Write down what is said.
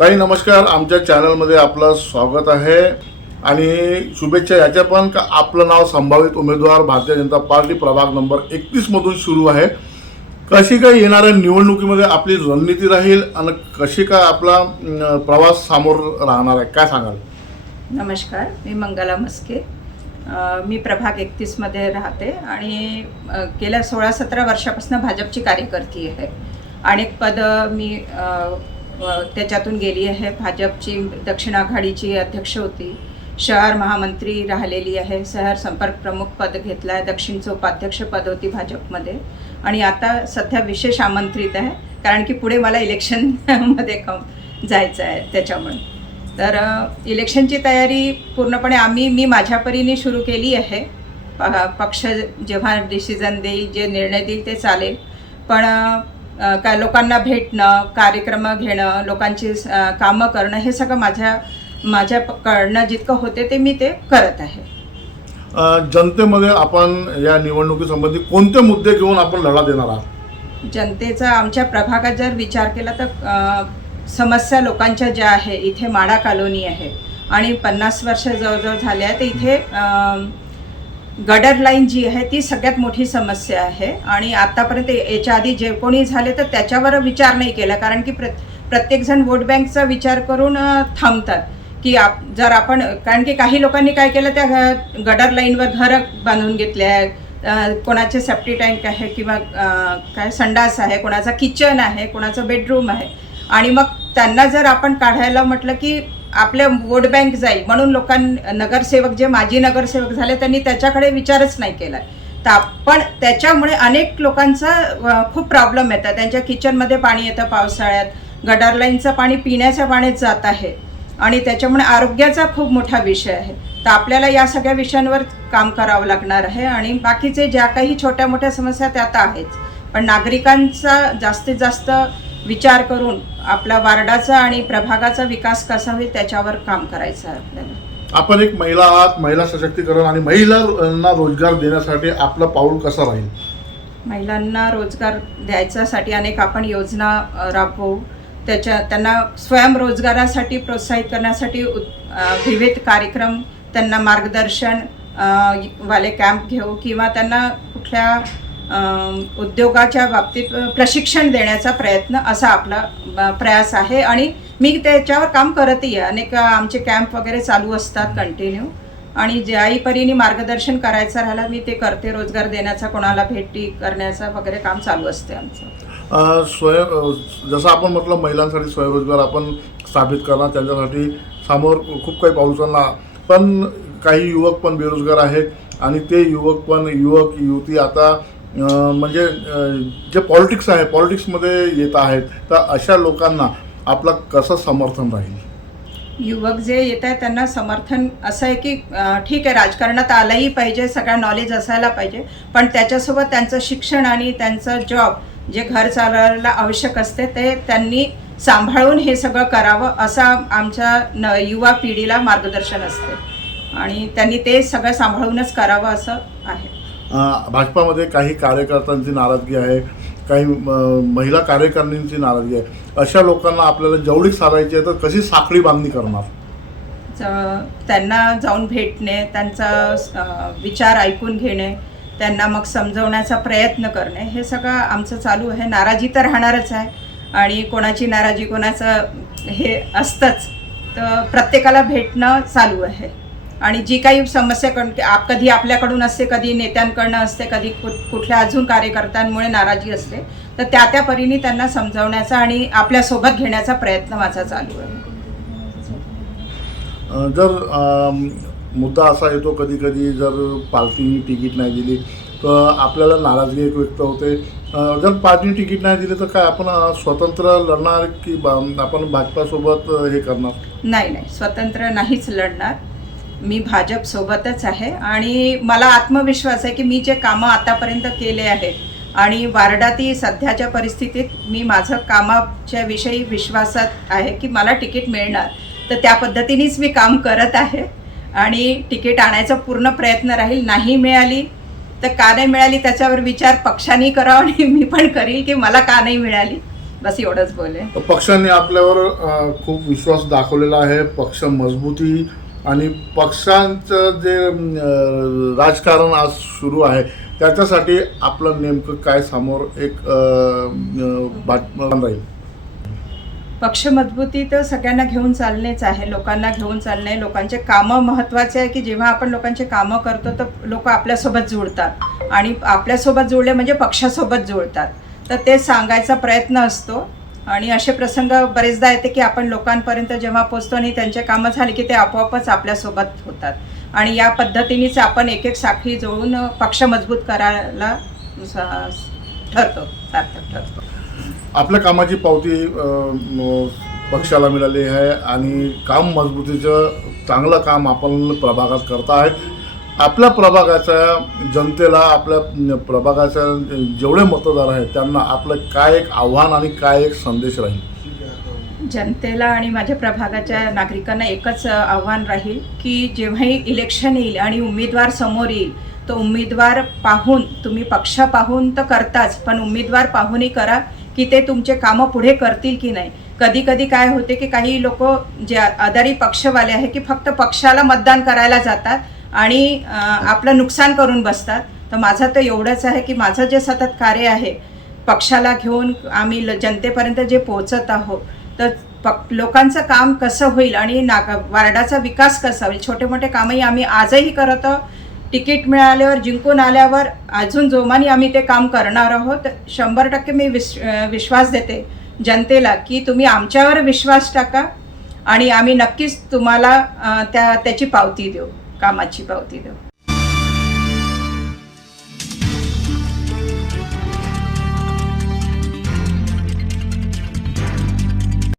ताई नमस्कार. आमच्या चॅनलमध्ये आपलं स्वागत आहे. आणि शुभेच्छा याच्या पण का आपलं नाव संभावित उमेदवार भारतीय जनता पार्टी प्रभाग नंबर एकतीसमधून सुरू आहे. कशी काय येणाऱ्या निवडणुकीमध्ये आपली रणनीती राहील आणि कशी काय आपला प्रवास समोर राहणार आहे काय सांगाल? नमस्कार. मी मंगला मस्के मी प्रभाग एकतीसमध्ये राहते आणि गेल्या सोळा सतरा वर्षापासून भाजपची कार्यकर्ती आहे. अनेक पदं मी त्याच्यातून गेली आहे. भाजपची दक्षिण आघाडीची अध्यक्ष होती. शहर महामंत्री राहिलेली आहे. शहर संपर्क प्रमुख पद घेतलं आहे दक्षिणचं उपाध्यक्ष पद होती भाजपमध्ये. आणि आता सध्या विशेष आमंत्रित आहे. कारण की पुढे मला इलेक्शनमध्ये कम जायचं आहे त्याच्यामुळे. तर इलेक्शनची तयारी पूर्णपणे आम्ही मी माझ्या परीने सुरू केली आहे. प- पक्ष जेव्हा डिसिजन देईल जे निर्णय देईल ते चालेल. पण काय लोकांना भेटणं कार्यक्रम घेणं लोकांची कामं करणं हे सगळं माझ्या माझ्या प- कडनं जितकं होते ते मी ते करत आहे. जनतेमध्ये आपण या निवडणुकीसंबंधी कोणते मुद्दे घेऊन आपण लढा देणार आहात? जनतेचा आमच्या प्रभागात जर विचार केला तर समस्या लोकांच्या ज्या आहे इथे माडा कॉलोनी आहे आणि पन्नास वर्ष जवळजवळ झाले आहे तर इथे गडर लाईन जी आहे ती सगळ्यात मोठी समस्या आहे. आणि आतापर्यंत याच्या आधी जे कोणी झाले तर त्याच्यावर विचार नाही केला कारण की प्र प्रत्येकजण वोट बँकचा विचार करून थांबतात. की आप जर आपण कारण की काही लोकांनी काय केलं त्या घ- गडर लाईनवर घरं बांधून घेतले आहे कोणाचे सेफ्टी टँक आहे किंवा काय संडास आहे कोणाचा किचन आहे कोणाचं बेडरूम आहे. आणि मग त्यांना जर आपण काढायला म्हटलं की आपल्या वोट बँक जाईल. म्हणून लोकां नगरसेवक जे माजी नगरसेवक झाले त्यांनी त्याच्याकडे विचारच नाही केला. तर आपण त्याच्यामुळे अनेक लोकांचा खूप प्रॉब्लेम येतात. त्यांच्या किचनमध्ये पाणी येतं पावसाळ्यात. गटार लाईनचं पाणी पिण्याच्या पाण्यात जात आहे. आणि त्याच्यामुळे आरोग्याचा खूप मोठा विषय आहे. तर आपल्याला या सगळ्या विषयांवर काम करावं लागणार आहे. आणि बाकीचे ज्या काही छोट्या मोठ्या समस्या त्या तर आहेच. पण नागरिकांचा जास्तीत जास्त विचार करून आपला वार्डाचा आणि प्रभागाचा विकास कसा होईल त्याच्यावर काम करायचं आहे आपल्याला. आपण एक महिला आहात महिला सशक्तीकरण आणि महिलांना रोजगार देण्यासाठी आपलं पाऊल कसं राहील? महिलांना रोजगार द्यायच्यासाठी अनेक आपण योजना अ, राबवू. त्याच्या त्यांना स्वयंरोजगारासाठी प्रोत्साहित करण्यासाठी उत- अ, विविध कार्यक्रम त्यांना मार्गदर्शन अ, वाले कॅम्प घेऊ किंवा त्यांना कुठल्या अ, उद्योगाच्या बाबतीत प्रशिक्षण देण्याचा प्रयत्न असा आपला प्रयास आहे आणि मी त्याच्यावर काम करतही आहे. अनेक आमचे कॅम्प वगैरे चालू असतात कंटिन्यू आणि ज्याही परीने मार्गदर्शन करायचं राहिलं मी ते करते. रोजगार देण्याचा कोणाला भेटी करण्याचा वगैरे काम चालू असते आमचं. स्वय स्वयं जसं आपण म्हटलं महिलांसाठी स्वयंरोजगार आपण स्थापित करणार. त्यांच्यासाठी समोर खूप काही पाऊल उचलणार पण काही युवक पण बेरोजगार आहेत आणि ते युवक पण युवक युवती आता म्हणजे जे पॉलिटिक्स आहे पॉलिटिक्समध्ये येत आहेत तर अशा लोकांना आपलं कसं समर्थन राहील? युवक जे येत आहेत त्यांना समर्थन असं आहे की ठीक आहे राजकारणात आलंही पाहिजे सगळं नॉलेज असायला पाहिजे पण त्याच्यासोबत त्यांचं शिक्षण आणि त्यांचं जॉब जे घर चालवायला आवश्यक असते ते त्यांनी सांभाळून हे सगळं करावं असं आमच्या न युवा पिढीला मार्गदर्शन असते. आणि त्यांनी ते सगळं सांभाळूनच करावं असं भाजपामध्ये काही कार्यकर्त्यांची नाराजगी आहे काही महिला कार्यकारिणींची नाराजगी आहे. अशा लोकांना आपल्याला जेवढी सारायची आहे तर कशी साखळी बांधणी करणार? त्यांना जाऊन भेटणे त्यांचा विचार ऐकून घेणे त्यांना मग समजवण्याचा प्रयत्न करणे हे सगळं आमचं चालू आहे. नाराजी तर राहणारच आहे. आणि कोणाची नाराजी कोणाचं हे असतंच. तर प्रत्येकाला भेटणं चालू आहे. आणि जी काही समस्या कण- आप कधी आपल्याकडून असते कधी नेत्यांकडनं असते कधी कुठल्या अजून कार्यकर्त्यांमुळे नाराजी असते तर त्या त्या परीने त्यांना समजवण्याचा आणि आपल्यासोबत घेण्याचा प्रयत्न माझा चालू आहे. जर मुद्दा असा येतो कधी कधी जर पार्टीने तिकीट नाही दिली तर आपल्याला नाराजगी एक व्यक्त होते. जर पार्टीने तिकीट नाही दिले तर काय आपण स्वतंत्र लढणार की आपण भाजपासोबत हे करणार? नाही नाही. स्वतंत्र नाहीच लढणार. मी भाजपसोबतच आहे आणि मला आत्मविश्वास आहे की मी जे कामं आतापर्यंत केले आहेत आणि वार्डाती सध्याच्या परिस्थितीत मी माझं कामाच्या विषयी विश्वासात आहे की मला तिकीट मिळणार. तर त्या पद्धतीनेच मी काम करत आहे आणि तिकीट आणायचा पूर्ण प्रयत्न राहील. नाही मिळाली तर का नाही मिळाली त्याच्यावर विचार पक्षाने करावा आणि मी पण करील की मला का नाही मिळाली? बस एवढंच बोले पक्षाने आपल्यावर खूप विश्वास दाखवलेला आहे. पक्ष मजबूती आणि पक्षांचं जे राजकारण आज सुरू आहे त्याच्यासाठी आपलं नेमकं काय समोर एक अ, बातमी राहील? पक्ष मजबूती तर सगळ्यांना घेऊन चालणेच आहे लोकांना घेऊन चालणे लोकांचे कामं महत्त्वाचे आहे की जेव्हा आपण लोकांचे कामं करतो तर लोक आपल्यासोबत जुळतात. आणि आपल्यासोबत जुळले म्हणजे पक्षासोबत जुळतात. तर ते सांगायचा प्रयत्न असतो. आणि असे प्रसंग बरेचदा येते की आपण लोकांपर्यंत जेव्हा पोचतो आणि त्यांचे कामं झाली की ते आपोआपच आपल्यासोबत होतात. आणि या पद्धतीनेच आपण एक एक साखळी जोडून पक्ष मजबूत करायला ठरतो सार्थक ठरतो. आपल्या कामाची पावती पक्षाला मिळाली आहे आणि काम मजबूतीचं चांगलं काम आपण प्रभागात करत आहेत आपल्या प्रभागाच्या जनतेला आपल्या प्रभागाच्या जेवढे मतदार आहेत त्यांना आपलं काय एक आव्हान आणि काय एक संदेश राहील? जनतेला आणि माझ्या प्रभागाच्या नागरिकांना एकच आव्हान राहील की जेव्हाही इलेक्शन येईल आणि उमेदवार समोर येईल तो उमेदवार पाहून तुम्ही पक्ष पाहून तर करताच पण उमेदवार पाहूनही करा की ते तुमचे कामं पुढे करतील की नाही. कधी कधी काय होते की काही लोक जे आधारी पक्षवाले आहे की फक्त पक्षाला मतदान करायला जातात आणि आपलं नुकसान करून बसतात. तर माझं तर एवढंच आहे की माझं जे सतत कार्य आहे पक्षाला घेऊन आम्ही ल- जनतेपर्यंत जे पोहोचत आहोत तर पक लोकांचं काम कसं होईल आणि नाग वार्डाचा विकास कसा होईल छोटे मोठे कामही आम्ही आजही करत आहोत. तिकीट मिळाल्यावर जिंकून आल्यावर अजून जोमाने आम्ही ते काम करणार आहोत. शंभर टक्के मी विश विश्वास देते जनतेला की तुम्ही आमच्यावर विश्वास टाका आणि आम्ही नक्कीच तुम्हाला त्या त्याची पावती देऊ. कामाची पावती देऊ.